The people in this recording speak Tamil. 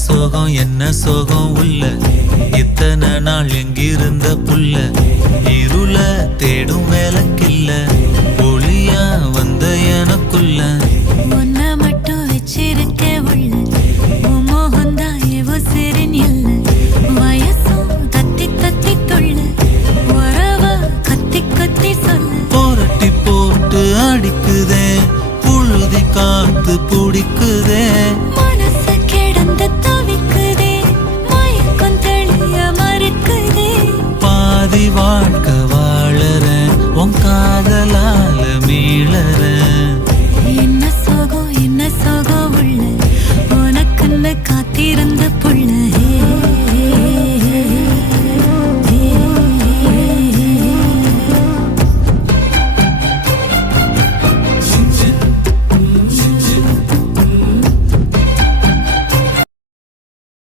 என்ன சோகம் உள்ள இத்தனை நாள் எங்கிருந்த புள்ள இருள தேடும் வேலைக்கில்ல ஒளியா வந்த எனக்குள்ள